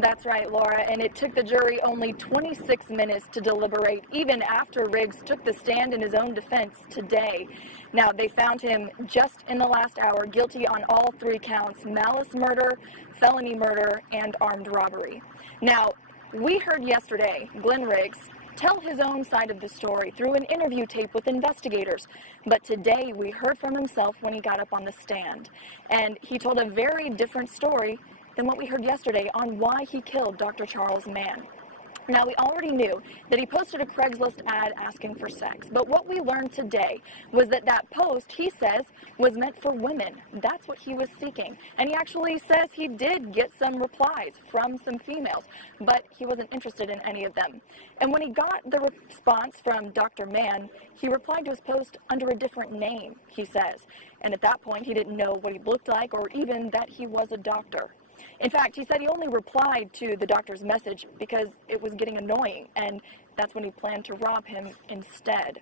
That's right, Laura, and it took the jury only 26 minutes to deliberate, even after Riggs took the stand in his own defense today. Now, they found him just in the last hour guilty on all 3 counts: malice murder, felony murder, and armed robbery. Now, we heard yesterday Glenn Riggs tell his own side of the story through an interview tape with investigators, but today we heard from himself when he got up on the stand, and he told a very different story than what we heard yesterday on why he killed Dr. Charles Mann. Now, we already knew that he posted a Craigslist ad asking for sex, but what we learned today was that that post, he says, was meant for women. That's what he was seeking, and he actually says he did get some replies from some females, but he wasn't interested in any of them. And when he got the response from Dr. Mann, he replied to his post under a different name, he says, and at that point he didn't know what he looked like or even that he was a doctor. In fact, he said he only replied to the doctor's message because it was getting annoying, and that's when he planned to rob him instead.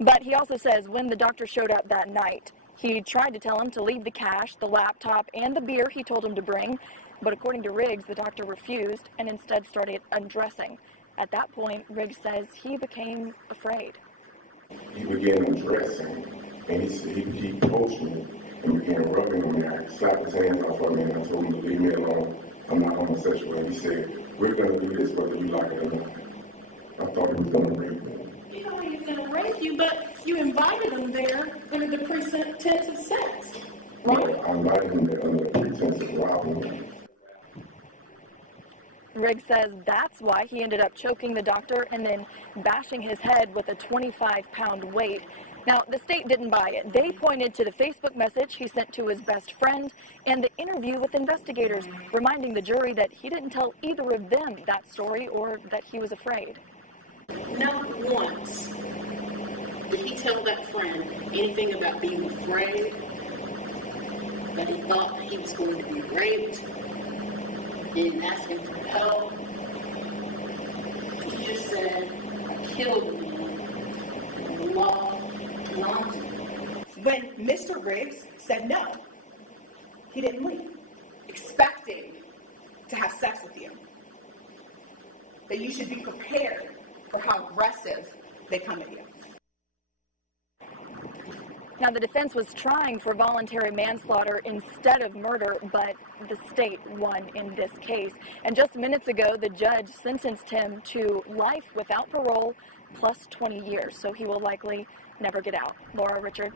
But he also says when the doctor showed up that night, he tried to tell him to leave the cash, the laptop, and the beer he told him to bring, but according to Riggs, the doctor refused and instead started undressing. At that point, Riggs says he became afraid. He began undressing, and he approached me and began rubbing on me. I slapped his hands off of me, and I told him to leave me alone. I'm not homosexual. And he said, "We're going to do this whether you like it or not." I thought he was going to rape me. You know he was going to rape you, but you invited him there under the pretense of sex. Right? No, I invited him there under the pretense of robbing me. Riggs says that's why he ended up choking the doctor and then bashing his head with a 25-pound weight. Now, the state didn't buy it. They pointed to the Facebook message he sent to his best friend and the interview with investigators, reminding the jury that he didn't tell either of them that story or that he was afraid. Not once did he tell that friend anything about being afraid, that he thought that he was going to be raped. He didn't ask him for help. He just said, "I killed me. When Mr. Riggs said no, he didn't leave, expecting to have sex with you. That you should be prepared for how aggressive they come at you. Now, the defense was trying for voluntary manslaughter instead of murder, but the state won in this case. And just minutes ago, the judge sentenced him to life without parole plus 20 years, so he will likely never get out. Laura, Richard.